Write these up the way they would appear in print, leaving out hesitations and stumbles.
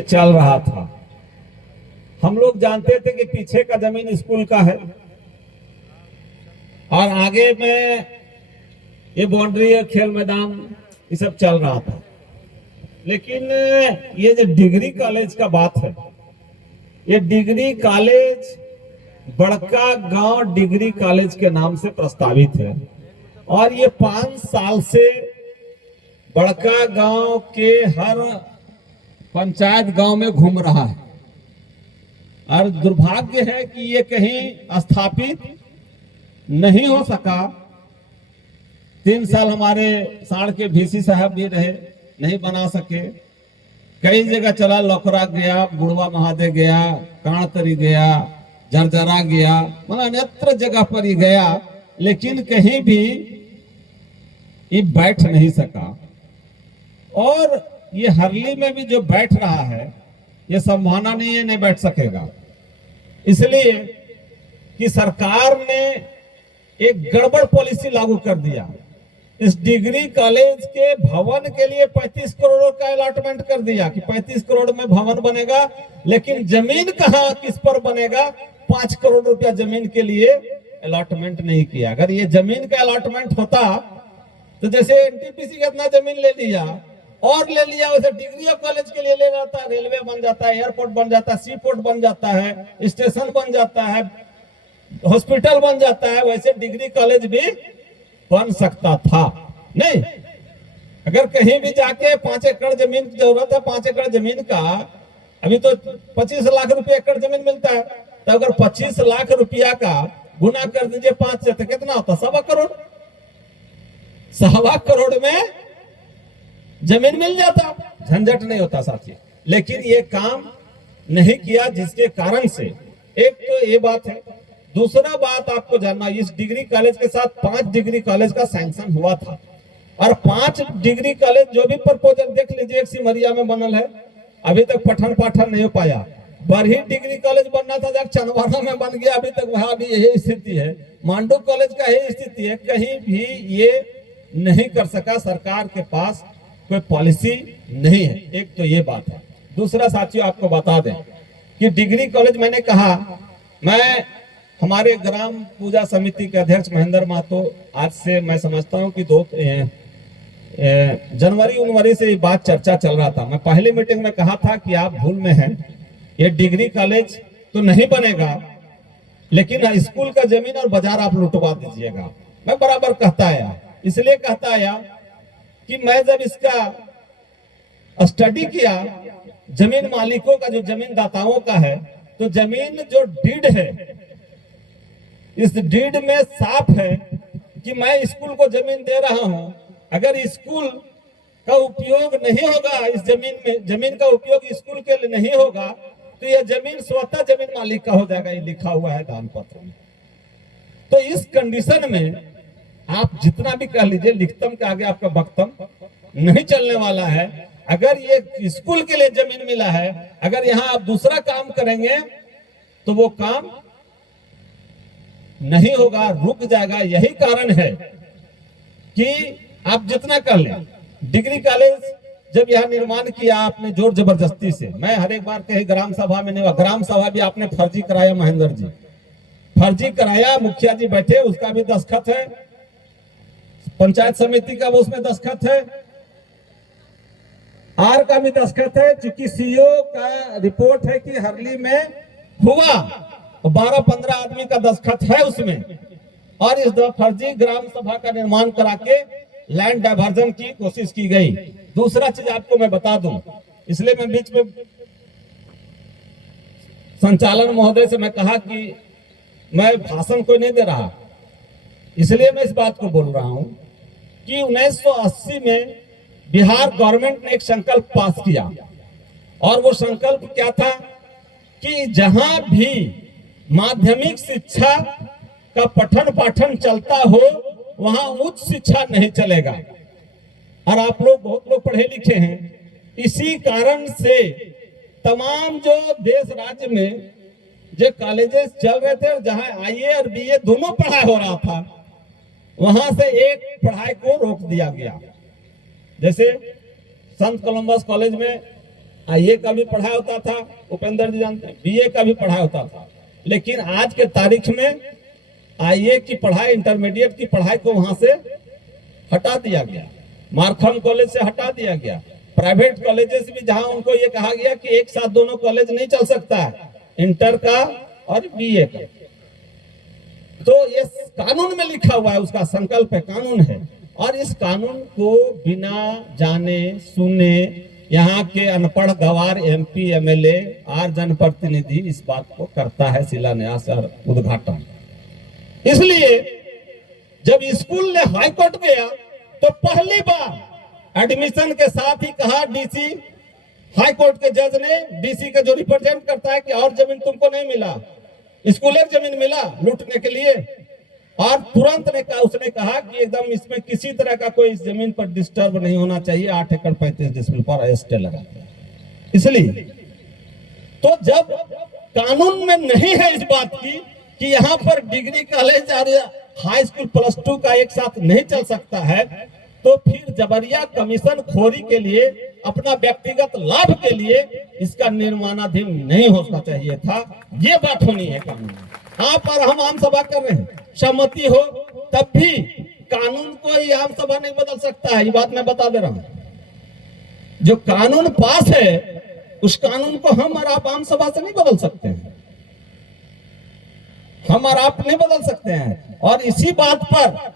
चल रहा था। हम लोग जानते थे कि पीछे का जमीन स्कूल का है और आगे में ये बाउंड्री है, खेल मैदान, ये सब चल रहा था। लेकिन ये जो डिग्री कॉलेज का बात है, ये डिग्री कॉलेज बड़का गांव डिग्री कॉलेज के नाम से प्रस्तावित है और ये 5 साल से बड़का गांव के हर पंचायत गांव में घूम रहा है। और दुर्भाग्य है कि ये कहीं स्थापित नहीं हो सका। 3 साल हमारे साड़ के VC साहब भी रहे, नहीं बना सके। कई जगह चला, लौकरा गया, बुढ़वा महादेव गया, काणतरी गया, झरझरा गया, मतलब अन्यत्र जगह पर ही गया, लेकिन कहीं भी ये बैठ नहीं सका। और ये हरली में भी जो बैठ रहा है, ये संभावना नहीं है नहीं बैठ सकेगा। इसलिए कि सरकार ने एक गड़बड़ पॉलिसी लागू कर दिया। इस डिग्री कॉलेज के भवन के लिए 35 करोड़ का अलॉटमेंट कर दिया कि 35 करोड़ में भवन बनेगा, लेकिन जमीन कहां किस पर बनेगा, 5 करोड़ रुपया जमीन के लिए अलॉटमेंट नहीं किया। अगर ये जमीन का अलॉटमेंट होता तो जैसे NTPC का इतना जमीन ले लिया और ले लिया, वैसे डिग्री कॉलेज के लिए ले जाता है, रेलवे बन जाता है, एयरपोर्ट बन जाता है, सी पोर्ट बन जाता है, स्टेशन बन जाता है, हॉस्पिटल बन जाता है, वैसे डिग्री कॉलेज भी बन सकता था। नहीं, अगर कहीं भी जाके 5 एकड़ जमीन की जरूरत है, 5 एकड़ जमीन का अभी तो 25 लाख रुपया एकड़ जमीन मिलता है, तो अगर 25 लाख रुपया का गुना कर दीजिए 5 से, तो कितना होता? 1.25 करोड़। 1.25 करोड़ में जमीन मिल जाता, झंझट नहीं होता साथी। लेकिन ये काम नहीं किया, जिसके कारण से एक तो ये बात है। दूसरा बात आपको जानना, इस डिग्री कॉलेज के साथ 5 डिग्री कॉलेज का सैंक्शन हुआ था और 5 डिग्री कॉलेज जो भी प्रपोजल देख लीजिए, एक सिमरिया में बनल है, अभी तक पठन पाठन नहीं हो पाया। बरही डिग्री कॉलेज बनना था, जब चंदवाड़ा में बन गया, अभी तक वहां भी यही स्थिति है। मांडू कॉलेज का यही स्थिति है, कहीं भी ये नहीं कर सका। सरकार के पास कोई पॉलिसी नहीं है, एक तो ये बात है। दूसरा साथियों, आपको बता दें कि डिग्री कॉलेज, मैंने कहा, मैं हमारे ग्राम पूजा समिति के अध्यक्ष महेंद्र महतो, आज से मैं समझता हूं कि 2 जनवरी से ये बात चर्चा चल रहा था। मैं पहली मीटिंग में कहा था कि आप भूल में हैं, ये डिग्री कॉलेज तो नहीं बनेगा, लेकिन स्कूल का जमीन और बाजार आप लुटवा दीजिएगा। मैं बराबर कहता आया, इसलिए कहता आया कि मैं जब इसका स्टडी किया, जमीन मालिकों का, जो जमीन दाताओं का है, तो जमीन जो डीड है, इस डीड में साफ है कि मैं स्कूल को जमीन दे रहा हूं। अगर स्कूल का उपयोग नहीं होगा, इस जमीन में जमीन का उपयोग स्कूल के लिए नहीं होगा, तो यह जमीन स्वतः जमीन मालिक का हो जाएगा। ये लिखा हुआ है दान पत्र में। तो इस कंडीशन में आप जितना भी कह लीजिए, लिखतम के आगे आपका बक्तम नहीं चलने वाला है। अगर ये स्कूल के लिए जमीन मिला है, अगर यहाँ आप दूसरा काम करेंगे तो वो काम नहीं होगा, रुक जाएगा। यही कारण है कि आप जितना कर लें। डिग्री कॉलेज जब यह निर्माण किया आपने जोर जबरदस्ती से, मैं हर एक बार कही ग्राम सभा में नहीं हुआ, ग्राम सभा भी आपने फर्जी कराया, महेंद्र जी फर्जी कराया, मुखिया जी बैठे, उसका भी दस्तखत है, पंचायत समिति का वो उसमें दस्तखत है, आर का भी दस्तखत है, चूंकि CO का रिपोर्ट है कि हरली में हुआ, 12-15 आदमी का दस्तखत है उसमें। और इस फर्जी ग्राम सभा का निर्माण करा के लैंड डाइवर्जन की कोशिश की गई। दूसरा चीज आपको मैं बता दूं, इसलिए मैं बीच में संचालन महोदय से मैं कहा कि मैं भाषण कोई नहीं दे रहा, इसलिए मैं इस बात को बोल रहा हूं कि 1980 में बिहार गवर्नमेंट ने एक संकल्प पास किया, और वो संकल्प क्या था कि जहां भी माध्यमिक शिक्षा का पठन पाठन चलता हो, वहां उच्च शिक्षा नहीं चलेगा। और आप लोग बहुत लोग पढ़े लिखे हैं, इसी कारण से तमाम जो देश राज्य में जो कॉलेजेस चल रहे थे, जहां IA और BA दोनों पढ़ाई हो रहा था, वहां से एक पढ़ाई को रोक दिया गया। जैसे संत कोलंबस कॉलेज में आईए का भी पढ़ाई होता था, उपेंद्र जी जानते हैं, बीए का भी पढ़ाई होता था। लेकिन आज के तारीख में आईए की पढ़ाई, इंटरमीडिएट की पढ़ाई को वहां से हटा दिया गया, मारखम कॉलेज से हटा दिया गया। प्राइवेट कॉलेजेस भी जहां उनको ये कहा गया कि एक साथ दोनों कॉलेज नहीं चल सकता है, इंटर का और बीए का। तो ये कानून में लिखा हुआ है, उसका संकल्प है, कानून है। और इस कानून को बिना जाने सुने यहाँ के अनपढ़ गवार एमपी एमएलए और जनप्रतिनिधि इस बात को करता है शिलान्यास और उद्घाटन। इसलिए जब स्कूल ने हाईकोर्ट गया तो पहली बार एडमिशन के साथ ही कहा डीसी, हाईकोर्ट के जज ने डीसी का जो रिप्रेजेंट करता है कि और जमीन तुमको नहीं मिला, स्कूल जमीन मिला लूटने के लिए। और तुरंत ने कहा, उसने कहा कि एकदम इसमें किसी तरह का कोई इस जमीन पर डिस्टर्ब नहीं होना चाहिए, 8 एकड़ 35 डिसमिल पर स्टे लगा। इसलिए तो जब कानून में नहीं है इस बात की कि यहाँ पर डिग्री कॉलेज और हाई स्कूल +2 का एक साथ नहीं चल सकता है, तो फिर जबरिया कमीशन खोरी के लिए, अपना व्यक्तिगत लाभ के लिए इसका निर्माणाधीन नहीं होना चाहिए था। ये बात होनी है कानून में। आप और हम आम सभा कर रहे हैं, सहमति हो तब भी कानून को ही आम सभा नहीं बदल सकता है, ये बात मैं बता दे रहा हूं। जो कानून पास है उस कानून को हम और आप आम सभा से नहीं बदल सकते हैं, हम और आप नहीं बदल सकते हैं। और इसी बात पर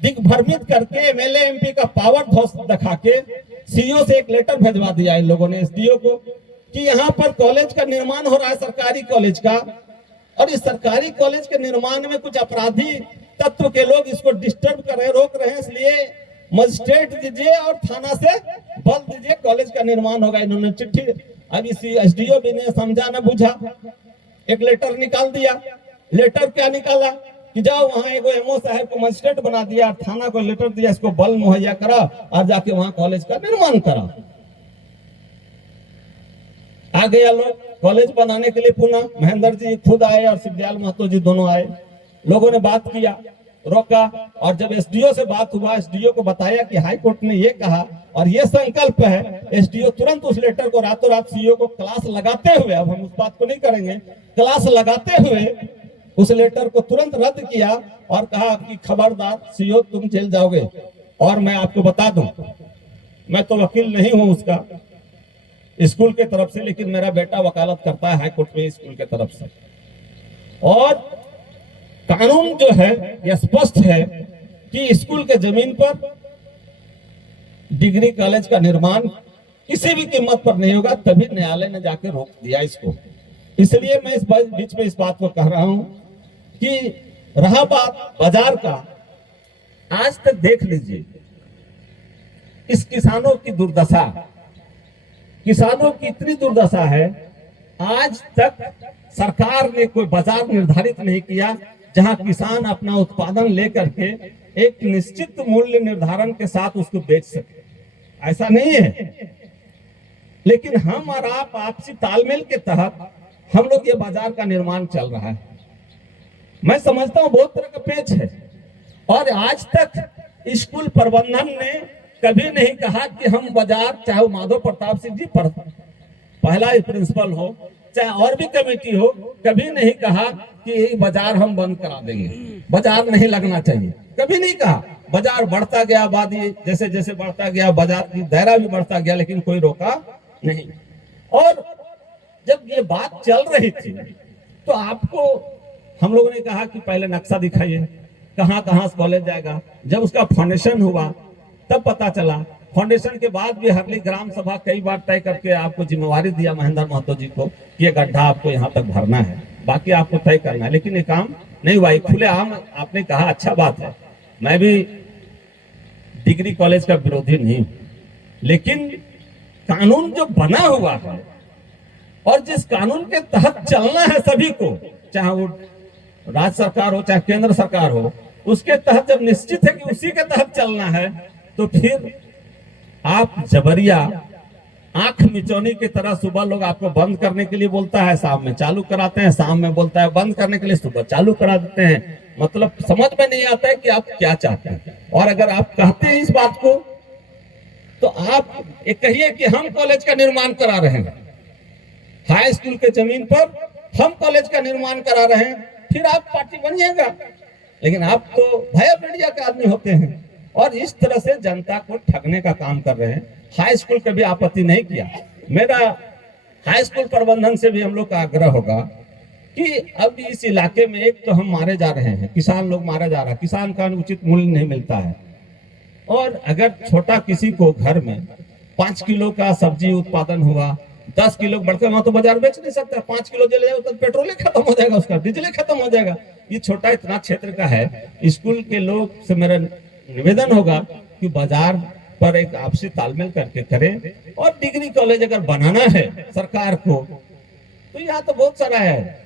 दिग्भ्रमित करके एमएलए एमपी का पावर दिखा के सीईओ से एक लेटर भेजवा दिया इन लोगों ने एसडीओ को कि यहाँ पर कॉलेज का निर्माण हो रहा है, सरकारी कॉलेज का, और इस सरकारी कॉलेज के निर्माण में कुछ अपराधी तत्व के लोग इसको डिस्टर्ब कर रहे हैं, रोक रहे हैं, इसलिए मजिस्ट्रेट दीजिए और थाना से बल दीजिए, कॉलेज का निर्माण होगा। इन्होंने चिट्ठी, अब इसी एसडीओ भी ने समझा न बुझा, एक लेटर निकाल दिया। लेटर क्या निकाला कि जाओ वहां एगो एमओ साहब को मजिस्ट्रेट बना दिया, थाना को लेटर दिया, इसको बल मुहैया करा और जाके वहां कॉलेज का निर्माण करा। आ गया लोग कॉलेज बनाने के लिए पुनः, महेंद्र जी खुद आए और शिवदयाल महतो जी दोनों आए, लोगों ने बात किया, रोका। और जब एसडीओ से बात हुआ, एसडीओ को बताया कि हाई कोर्ट ने ये कहा और ये संकल्प है, एसडीओ तुरंत उस लेटर को रातों रात सीईओ को क्लास लगाते हुए, अब हम उस बात को नहीं करेंगे, क्लास लगाते हुए उस लेटर को तुरंत रद्द किया और कहा कि खबरदार सीईओ तुम जेल जाओगे। और मैं आपको बता दूं, मैं तो वकील नहीं हूं उसका स्कूल के तरफ से, लेकिन मेरा बेटा वकालत करता है हाई कोर्ट में स्कूल के तरफ से। और कानून जो है यह स्पष्ट है कि स्कूल के जमीन पर डिग्री कॉलेज का निर्माण किसी भी कीमत पर नहीं होगा, तभी न्यायालय ने जाके रोक दिया इसको। इसलिए मैं इस बीच में इस बात को कह रहा हूं कि रहा बात बाजार का, आज तक देख लीजिए इस किसानों की दुर्दशा, किसानों की इतनी दुर्दशा है, आज तक सरकार ने कोई बाजार निर्धारित नहीं किया जहां किसान अपना उत्पादन लेकर के एक निश्चित मूल्य निर्धारण के साथ उसको बेच सके, ऐसा नहीं है। लेकिन हम और आप आपसी तालमेल के तहत हम लोग ये बाजार का निर्माण चल रहा है। मैं समझता हूं बहुत तरह का पेच है, और आज तक स्कूल प्रबंधन ने कभी नहीं कहा कि हम बाजार, चाहे वो माधव प्रताप सिंह जी पहला प्रिंसिपल हो, चाहे और भी कमेटी हो, कभी नहीं कहा कि ये बाजार हम बंद करा देंगे, बाजार नहीं लगना चाहिए, कभी नहीं कहा। बाजार बढ़ता गया, आबादी जैसे जैसे बढ़ता गया, बाजार की दायरा भी बढ़ता गया, लेकिन कोई रोका नहीं। और जब ये बात चल रही थी तो आपको हम लोगों ने कहा कि पहले नक्शा दिखाइए, कहां कहां से कॉलेज जाएगा। जब उसका फाउंडेशन हुआ तब पता चला, फाउंडेशन के बाद भी हरली ग्राम सभा कई बार तय करके आपको जिम्मेवारी दिया महेंद्र महतो जी को कि ये गड्ढा आपको यहाँ तक भरना है, बाकी आपको तय करना है, लेकिन ये काम नहीं हुआ। खुले आम आपने कहा, अच्छा बात है, मैं भी डिग्री कॉलेज का विरोधी नहीं हूं, लेकिन कानून जो बना हुआ है और जिस कानून के तहत चलना है सभी को, चाहे वो राज्य सरकार हो चाहे केंद्र सरकार हो, उसके तहत जब निश्चित है कि उसी के तहत चलना है, तो फिर आप जबरिया आंख मिचौनी की तरह सुबह लोग आपको बंद करने के लिए बोलता है, शाम में चालू कराते हैं, शाम में बोलता है बंद करने के लिए, सुबह चालू करा देते हैं। मतलब समझ में नहीं आता है कि आप क्या चाहते हैं। और अगर आप कहते हैं इस बात को तो आप ये कहिए कि हम कॉलेज का निर्माण करा रहे हैं, हाई स्कूल के जमीन पर हम कॉलेज का निर्माण करा रहे हैं, फिर आप पार्टी बन जाएगा। लेकिन आप तो भया मीडिया के आदमी होते हैं और इस तरह से जनता को ठगने का काम कर रहे हैं। हाई स्कूल कभी आपत्ति नहीं किया। मेरा हाई स्कूल प्रबंधन से भी हम लोग का आग्रह होगा कि अब इस इलाके में एक तो हम मारे जा रहे हैं, किसान लोग मारा जा रहा है, किसान का उचित मूल्य नहीं मिलता है। और अगर छोटा किसी को घर में 5 किलो का सब्जी उत्पादन हुआ, 10 किलो बढ़कर वहां तो बाजार बेच नहीं सकता, 5 किलो ले जाएगा तो पेट्रोल खत्म हो जाएगा, उसका डीजल खत्म हो जाएगा। ये छोटा इतना क्षेत्र का है। स्कूल के लोग से मेरा निवेदन होगा कि बाजार पर एक आपसी तालमेल करके करें। और डिग्री कॉलेज अगर बनाना है सरकार को, तो यहाँ तो बहुत सारा है,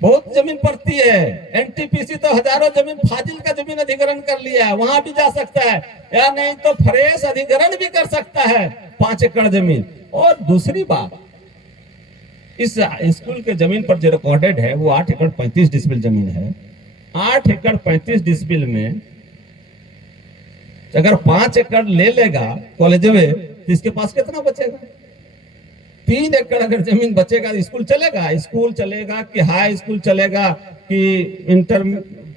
बहुत जमीन पड़ती है। एनटीपीसी तो हजारों जमीन, फाजिल का जमीन अधिग्रहण कर लिया है, वहां भी जा सकता है, या नहीं तो फ्रेश अधिग्रहण भी कर सकता है 5 एकड़ जमीन। और दूसरी बात, इस स्कूल के जमीन पर जो रिकॉर्डेड है वो 8 एकड़ 35 डिसमिल जमीन है। 8 एकड़ 35 डिसमिल में अगर 5 एकड़ ले लेगा कॉलेज में, तो इसके पास कितना बचेगा? 3 एकड़ अगर जमीन बचेगा, स्कूल चलेगा? स्कूल चलेगा कि हाई स्कूल चलेगा कि इंटर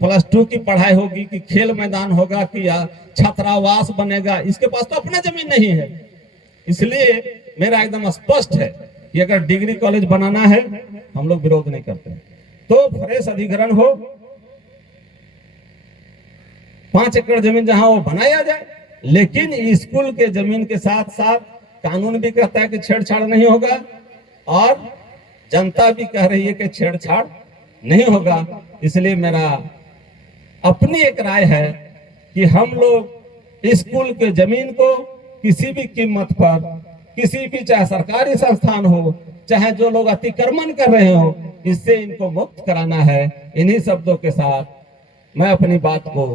+2 की पढ़ाई होगी कि खेल मैदान होगा कि छात्रावास बनेगा? इसके पास तो अपना जमीन नहीं है। इसलिए मेरा एकदम स्पष्ट है कि अगर डिग्री कॉलेज बनाना है, हम लोग विरोध नहीं करते, तो फ्रेश अधिग्रहण हो, 5 एकड़ जमीन जहां वो बनाया जाए। लेकिन स्कूल के जमीन के साथ साथ कानून भी कहता है कि छेड़छाड़ नहीं होगा, और जनता भी कह रही है कि छेड़छाड़ नहीं होगा। इसलिए मेरा अपनी एक राय है कि हम लोग स्कूल के जमीन को किसी भी कीमत पर, किसी भी, चाहे सरकारी संस्थान हो, चाहे जो लोग अतिक्रमण कर रहे हो, इससे इनको मुक्त कराना है। इन्हीं शब्दों के साथ मैं अपनी बात को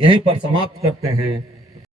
यहीं पर समाप्त करते हैं।